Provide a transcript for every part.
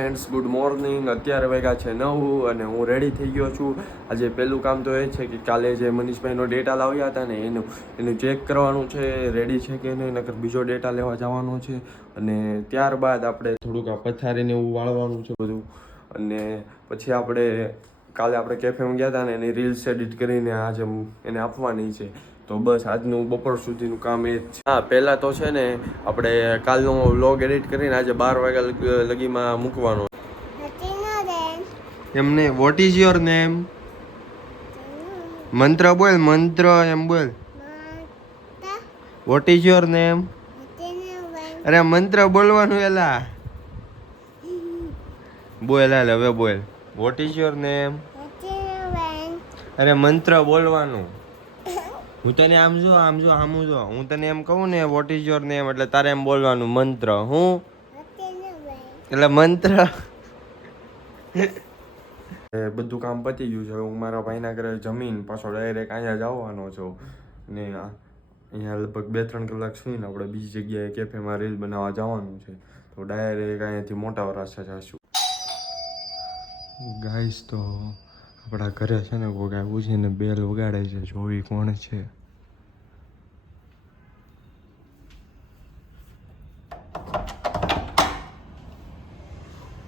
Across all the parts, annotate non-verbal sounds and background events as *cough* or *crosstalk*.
Friends good morning અત્યારે વાગ્યા છે નવ અને હું રેડી થઈ ગયો છું. આજે પહેલું કામ તો એ છે કે કાલે જે મનીષભાઈનો ડેટા લાવ્યા હતા ને એનું એનું ચેક કરવાનું છે રેડી છે કે નહીં, નકર બીજો ડેટા લેવા જવાનો છે. અને ત્યારબાદ આપણે થોડુંક આ પથારીને એવું વાળવાનું છે બધું. અને પછી આપણે કાલે આપણે કેફેમાં ગયા હતા ને એની રીલ્સ એડિટ કરીને આજે એને આપવાની છે. તો બસ આજનું બપોર સુધીનું કામ એ જ છે. હા પહેલાં તો છે ને આપણે કાલનો વ્લોગ એડિટ કરીને આજે બાર વાગ્યા લગ- લગીમાં મૂકવાનો. એમને વોટ ઇઝ યોર નેમ મંત્ર બોલ મંત્ર એમ બોલ. વોટ ઇઝ યોર નેમ અરે મંત્ર બોલવાનું એલા. બોલ હાલ હવે બોલ. વોટ ઇઝ યોર નેમ અરે મંત્ર બોલવાનું. હું તને આમ જો આમ જો આમ જો. હું તને એમ કહું ને વોટ ઇઝ યોર નેમ એટલે તારે એમ બોલવાનું મંત્ર. હું? એટલે મંત્ર. *laughs* એ બધું કામ પતી ગયું છે. હું મારા ભાઈના ઘરે જમીન પાછો ડાયરેક્ટ અહીંયા જ આવવાનો છું. ને અહીંયા લગભગ બે ત્રણ કલાક સુઈને આપણે બીજી જગ્યાએ કેફેમાં રીલ બનાવવા જવાનું છે. તો ડાયરેક્ટ અહીંયાથી મોટા વરાછા જશું. ગાઈસ તો આપણા ઘરે છે ને કોઈક આવ્યું છે ને બેલ વગાડે છે જોવી કોણ છે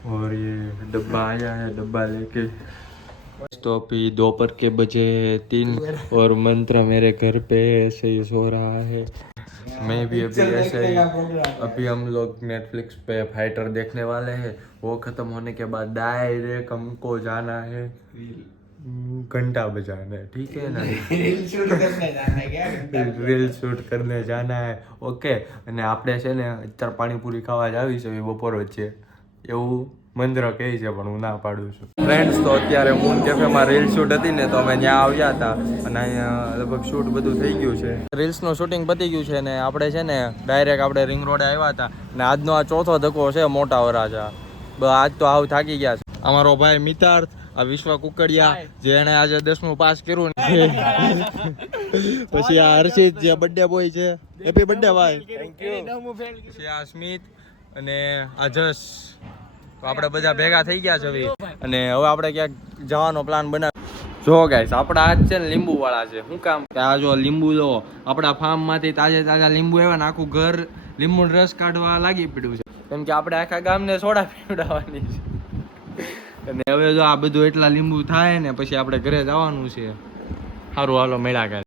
और ये डब्बा आया है डब्बा लेके तो अभी दोपहर के बजे तीन और मंत्र मेरे घर पे ऐसे ही सो रहा है मैं भी अभी ऐसे ही अभी हम लोग नेटफ्लिक्स पे फाइटर देखने वाले हैं वो खत्म होने के बाद डायरेक्ट हमको जाना है हम्म, घंटा बजाना है ठीक है ना રીલ શૂટ કરને જાના ગયા રીલ શૂટ કરને જાના હે ઓકે અને આપણે છે ને અત્યારે પાણીપુરી ખાવા જ આવી છે બપોર વચ્ચે એવું મંદ્ર કહે છે પણ હું ના પાડું છું. ફ્રેન્ડ્સ તો અત્યારે મૂન કેફેમાં રીલ શૂટ હતી ને તો અમે ત્યાં આવ્યા હતા અને અહીંયા લગભગ શૂટ બધું થઈ ગયું છે. રીલ્સનું શૂટિંગ પતી ગયું છે ને આપણે છે ને ડાયરેક્ટ આપણે રિંગ રોડે આવ્યા હતા ને આજનો આ ચોથો ધક્કો છે મોટા વરાજા આજ તો આવ થાકી ગયા છે. અમારો ભાઈ મિતાર્થ આ વિશ્વ કુકડિયા જેણે આજે દસમું પાસ કર્યું ને. પછી આ હર્ષિત જે બર્થડે બોય છે. હેપી બર્થડે ભાઈ. પછી આ સ્મિત અને આ જસ તો આપણે બધા ભેગા થઈ ગયા છે હવે. અને હવે આપણે ક્યાંક જવાનો પ્લાન બનાવ જો ગાઈસ આપણા આજ છે ને લીંબુ વાળા છે. શું કામ આ જો લીંબુ લો. આપણા ફાર્મમાંથી તાજે તાજા લીંબુ આવ્યા ને આખું ઘર લીંબુ રસ કાઢવા લાગી પડ્યું છે. કેમ કે આપણે આખા ગામને સોડા પીવડાવવાની છે. અને હવે જો આ બધું એટલા લીંબુ થાય ને, પછી આપણે ઘરે જવાનું છે. સારું, હાલો, મેળા ગાય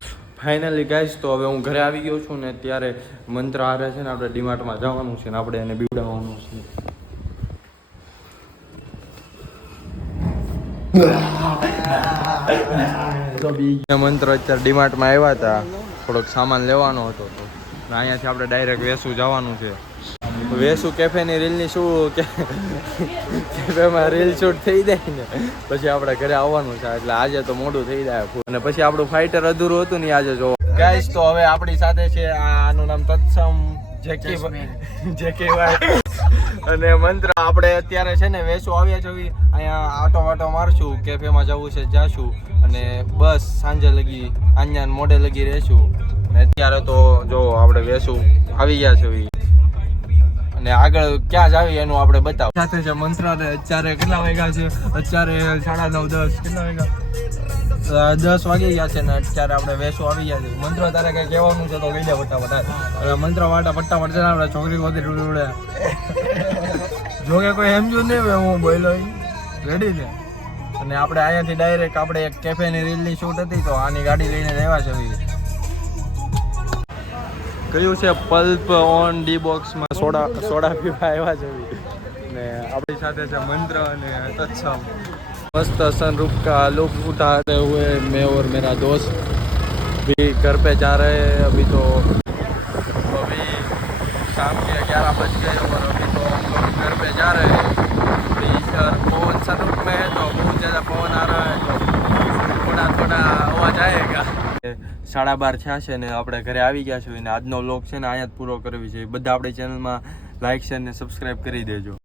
ફાઇનલી ગાઈસ તો હવે હું ઘરે આવી ગયો છું ને ત્યારે મંત્ર હારે છે ને આપણે ડીમાર્ટમાં જવાનું છે ને આપણે એને બીવડાવવાનું છે. મંત્ર અત્યારે ડીમાર્ટમાં આવ્યા હતા. થોડોક સામાન લેવાનો હતો તો. અહીંયાથી આપણે ડાયરેક્ટ વેસુ જવાનું છે. વેસુ કેફેની રીલની શું કેફેમાં રીલ શૂટ થઈ જાય ને પછી આપણે ઘરે આવવાનું છે એટલે આજે તો મોડું થઈ જાય અને પછી આપણું ફાઇટર અધૂરું હતું ને આજે જો ગાઈસ તો હવે આપણી સાથે છે આનું નામ તત્સમ જેકી જેકી ભાઈ અને મંત્ર આપણે અત્યારે છે ને વેસુ આવ્યા છે અહીંયા આટો વાટો મારશું કેફેમાં જવું છે જાશું. અને બસ સાંજે લગી આન્યા મોડે લગી રહેશું. અને અત્યારે તો જો આપણે વેસુ આવી ગયા છે આગળ ક્યાં જાવી એનું આપણે બતાવ. સાથે છે મંત્રાલય? અત્યારે કેટલા વાગ્યા છે? અત્યારે સાડા નવ દસ. કેટલા વાગ્યા? દસ વાગી ગયા છે ને અત્યારે આપણે વેસો આવી ગયા છે. મંત્ર તારે કઈ કહેવાનું છે તો કહી દે ફટાફટ મંત્ર વાટા ફટાફટ છે આપણે છોકરી ગોતી ઉડે જોકે કોઈ સમજ્યું નહીં હું બોલ્યો રેડી છે? અને આપણે અહીંયાથી ડાયરેક્ટ આપણે એક કેફેની રીલની શૂટ હતી તો આની ગાડી લઈને રહેવા છે. કયું છે પલ્પ ઓન ડી બોક્સમાં સોડા સોડા પીવા આવ્યા છે ને આપણી સાથે છે મંત્ર અને તત્સમ मस्त सनरूफ का लुत्फ उठाते हुए मैं और मेरा दोस्त भी घर पे जा रहे हैं अभी तो अभी शाम के ग्यारह बज गए और अभी तो हम लोग घर पे जा रहे हैं अभी इधर पवन સાડા બાર થયા છે ને આપણે ઘરે આવી ગયા છે અને આજનો વ્લોગ છે ને અહીંયા જ પૂરો કરવી છે. બધા આપણી ચેનલમાં લાઇક શેર ને સબસ્ક્રાઈબ કરી દેજો.